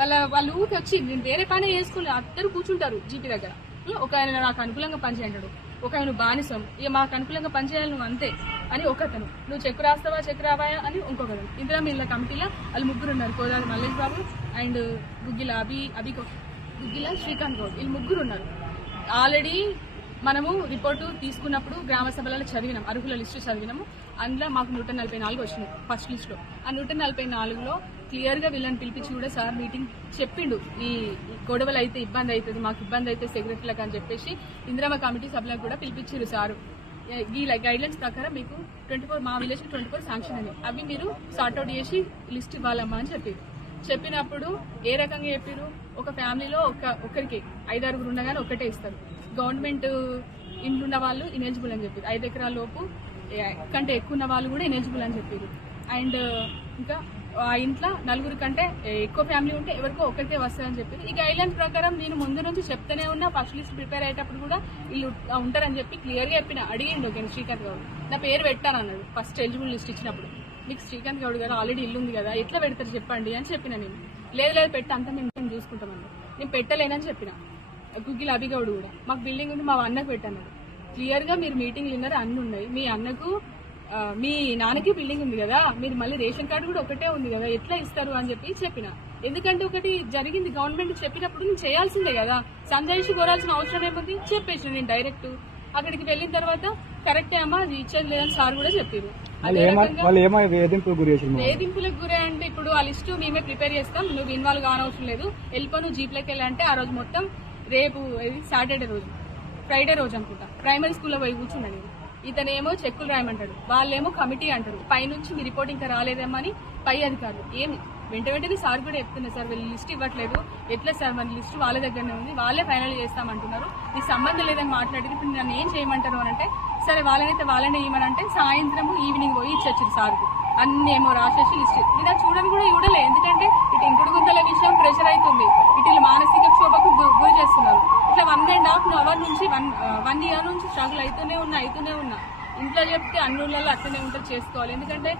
వాళ్ళ వాళ్ళు ఊరికి వచ్చి నేను వేరే పని వేసుకుని అందరూ కూర్చుంటారు జీపీ దగ్గర. ఒక ఆయన నాకు అనుకూలంగా పనిచేయంటాడు. ఒక ఆయన బానిసం. ఇక మాకు అనుకూలంగా పనిచేయాలి నువ్వు అంతే అని ఒకతను. నువ్వు చెక్ రాస్తావా చెక్ రావాయా అని ఇంకొకరు ఇందిరా మిల్ల కమిటీలో వాళ్ళు ముగ్గురు ఉన్నారు కోదాలి మల్లేష్ బాబు అండ్ గుగ్గిల అభి అభి గుగ్గిల శ్రీకాంత్ గౌడ్. వీళ్ళు ముగ్గురు ఉన్నారు. ఆల్రెడీ మనము రిపోర్టు తీసుకున్నప్పుడు గ్రామ సభలలో చదివినాం అర్హుల లిస్టు చదివినాము. అందులో మాకు నూట నలభై నాలుగు వచ్చినాయి ఫస్ట్ లిస్టులో. ఆ నూట నలభై నాలుగులో క్లియర్గా వీళ్ళని పిలిపించి కూడా సార్ మీటింగ్ చెప్పిండు. ఈ గొడవలు అయితే ఇబ్బంది అవుతుంది మాకు ఇబ్బంది అయితే సెక్రటరీలకు అని చెప్పేసి ఇందిరామ కమిటీ సభలకు కూడా పిలిపించారు సారు. ఈ గైడ్ లైన్స్ ప్రకారం మీకు ట్వంటీ ఫోర్ మా విలేజ్ ట్వంటీ ఫోర్ శాంక్షన్ అని అవి మీరు సార్ట్అవుట్ చేసి లిస్ట్ ఇవ్వాలమ్మా అని చెప్పారు చెప్పినప్పుడు ఏ రకంగా చెప్పారు ఒక ఫ్యామిలీలో ఒక ఒకరికి ఐదారుగురు ఉన్నా కానీ ఒకటే ఇస్తారు. గవర్నమెంట్ ఇంట్లో ఉన్న వాళ్ళు ఇనెలిజిబుల్ అని చెప్పారు. ఐదు ఎకరాల లోపు కంటే ఎక్కువ ఉన్న వాళ్ళు కూడా ఇనేజిబుల్ అని చెప్పారు. అండ్ ఇంకా ఆ ఇంట్లో నలుగురు కంటే ఎక్కువ ఫ్యామిలీ ఉంటే ఎవరికో ఒకరికే వస్తుందని చెప్పారు. ఈ గైడ్లైన్స్ ప్రకారం నేను ముందు నుంచి చెప్తూనే ఉన్నా ఫస్ట్ లిస్ట్ ప్రిపేర్ అయ్యేటప్పుడు కూడా వీళ్ళు ఉంటారని చెప్పి క్లియర్గా చెప్పిన అడిగిండు ఓకే శ్రీకాంత్ గౌడ్. నా పేరు పెట్టానన్నాడు ఫస్ట్ ఎలిజిబుల్ లిస్ట్ ఇచ్చినప్పుడు. మీకు శ్రీకాంత్ గౌడ్ గారు ఆల్రెడీ ఇల్లు ఉంది కదా ఎట్లా పెడతారు చెప్పండి అని చెప్పిన నేను. లేదు లేదు పెట్టి అంతా మేము మేము చూసుకుంటామని నేను పెట్టలేనని చెప్పిన. గుగ్గిల్ అభిగౌడ్ కూడా. మాకు బిల్డింగ్ ఉంది మా అన్నకు పెట్టాను. క్లియర్గా మీరు మీటింగ్లు విన్నారు అన్ని ఉన్నాయి. మీ అన్నకు మీ నాన్నకి బిల్డింగ్ ఉంది కదా మీరు మళ్ళీ రేషన్ కార్డు కూడా ఒకటే ఉంది కదా ఎట్లా ఇస్తారు అని చెప్పి చెప్పిన. ఎందుకంటే ఒకటి జరిగింది గవర్నమెంట్ చెప్పినప్పుడు నేను చేయాల్సిందే కదా. సంజాయిషి కోరాల్సిన అవసరం ఏముంది? చెప్పేసి నేను డైరెక్ట్. అక్కడికి వెళ్ళిన తర్వాత కరెక్టే అమ్మా అది ఇచ్చేది లేదని సార్ కూడా చెప్పారు. వేధింపులకు గురే అంటే ఇప్పుడు ఆ లిస్టు మేమే ప్రిపేర్ చేస్తాం. నువ్వు ఇన్వాల్వ్ కానవసరం లేదు. వెళ్ళిపో నువ్వు జీప్లోకి వెళ్ళంటే ఆ రోజు మొత్తం రేపు ఇది సాటర్డే రోజు. ఫ్రైడే రోజు అనుకుంటా. ప్రైమరీ స్కూల్లో పోయి కూర్చున్నాను నేను. ఇతనేమో చెక్కులు రాయమంటాడు. వాళ్ళేమో కమిటీ అంటారు. పైనుంచి మీ రిపోర్ట్ ఇంకా రాలేదేమో అని పై అధికారులు. ఏమి? వెంట వెంటనే సార్ కూడా చెప్తున్నారు సార్ వీళ్ళు లిస్ట్ ఇవ్వట్లేదు. ఎట్లా సార్ మన లిస్ట్ వాళ్ళ దగ్గరనే ఉంది. వాళ్ళే ఫైనల్ చేస్తామంటున్నారు. నీకు సంబంధం లేదని మాట్లాడేది ఇప్పుడు నన్ను ఏం చేయమంటారు? అని అంటే సరే వాళ్ళనైతే వాళ్ళనే ఇవ్వమంటే సాయంత్రం ఈవినింగ్ పోయి ఇచ్చొచ్చింది సార్కు. అన్నీ ఏమో రాసేసి లిస్ట్ వన్ ఇయర్ నుంచి స్ట్రగుల్ అవుతూనే ఉన్నా అవుతూనే ఉన్నా. ఇంట్లో చెప్తే అన్ని అట్లనే ఉంటుంది చేసుకోవాలి. ఎందుకంటే